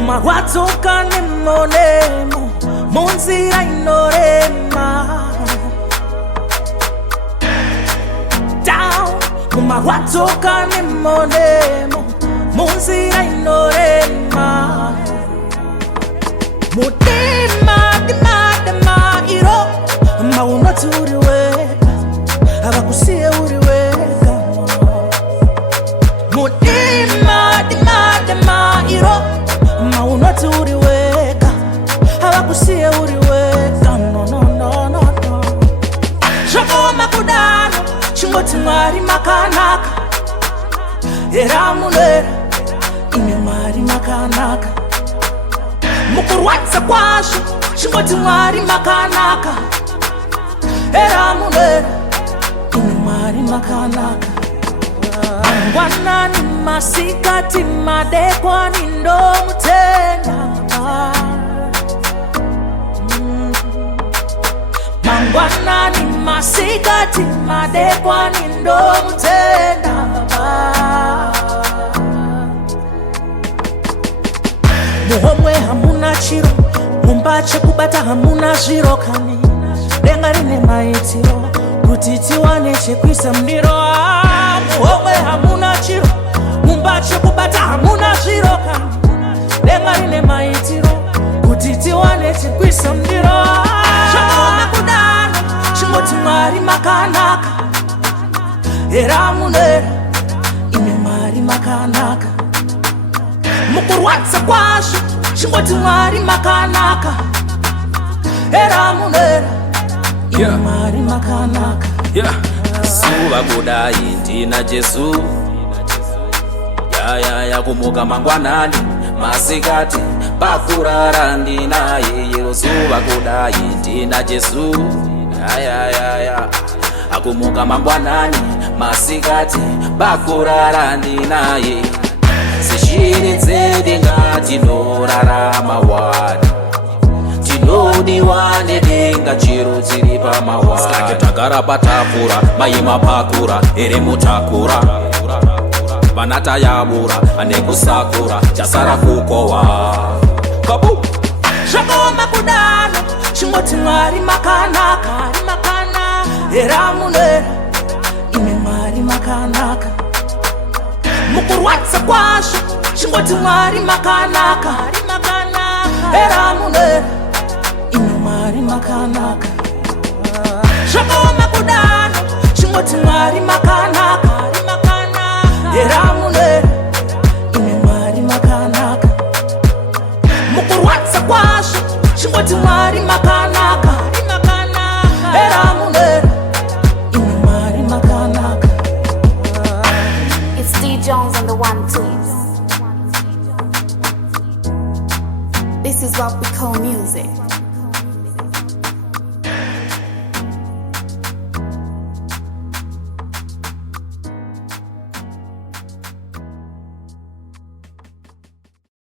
Mumarwadzo kane monemo Munzira inorema Down Mumarwadzo kane monemo Munzira inorema Mutima dima iro Maunoti uriweka Abakusiye uriweka Mutima dima iro Maunoti uriweka Abakusiye uriweka No Shoko makudano Chingoti mwari makanaka Era mulera Ine mwari makanaka Mukurwatsa kwasho Chingoti mwari makanaka Era mulera Ine mwari makanaka Mangwana ni masikati madekwa ni ndo mutenda Mangwana ni masikati madekwa ni ndo mutenda Muhomwe hamuna chiro Mumbache kubata hamuna zhiro kani Denga rine maitiro Kutitiwane chekwisa mniro Muhomwe hamuna chiro Mumbache kubata hamuna zhiro kani Denga rine maitiro Kutitiwane chekwisa mniro Shakome kudano Chingoti mwari makanaka Era munera Ine mwari makanaka Mukurwatsa kwasho Chingoti mwari makanaka Era munera Ine mwari makanaka Suva kudai ndina Jesu Ya kumuka mangwanani Masikati pakurara ndinaye Suva kudai ndina Jesu Ya akumuka mangwanani Masikati pakurara ndinaye Sishire denga tinorarama wadi Tinodiwane denga chiro ziripa mawadi Skake takara patafura, mayima pakura, ere mutakura Vanata yabura, anekusakura, chasara kukowa Kabu! Shako makudano, chingoti mwari makanaka Era munera, ine mwari makanaka Mukurwatsa kwasho, chingoti mwari makanaka Era munera, ine mwari makanaka Shako makudano, chingoti mwari makanaka Era munera, ine mwari makanaka Mukurwatsa kwasho, chingoti mwari makanaka Era munera, ine mwari makanaka It's D Jones on the 1-2. This is what we call music.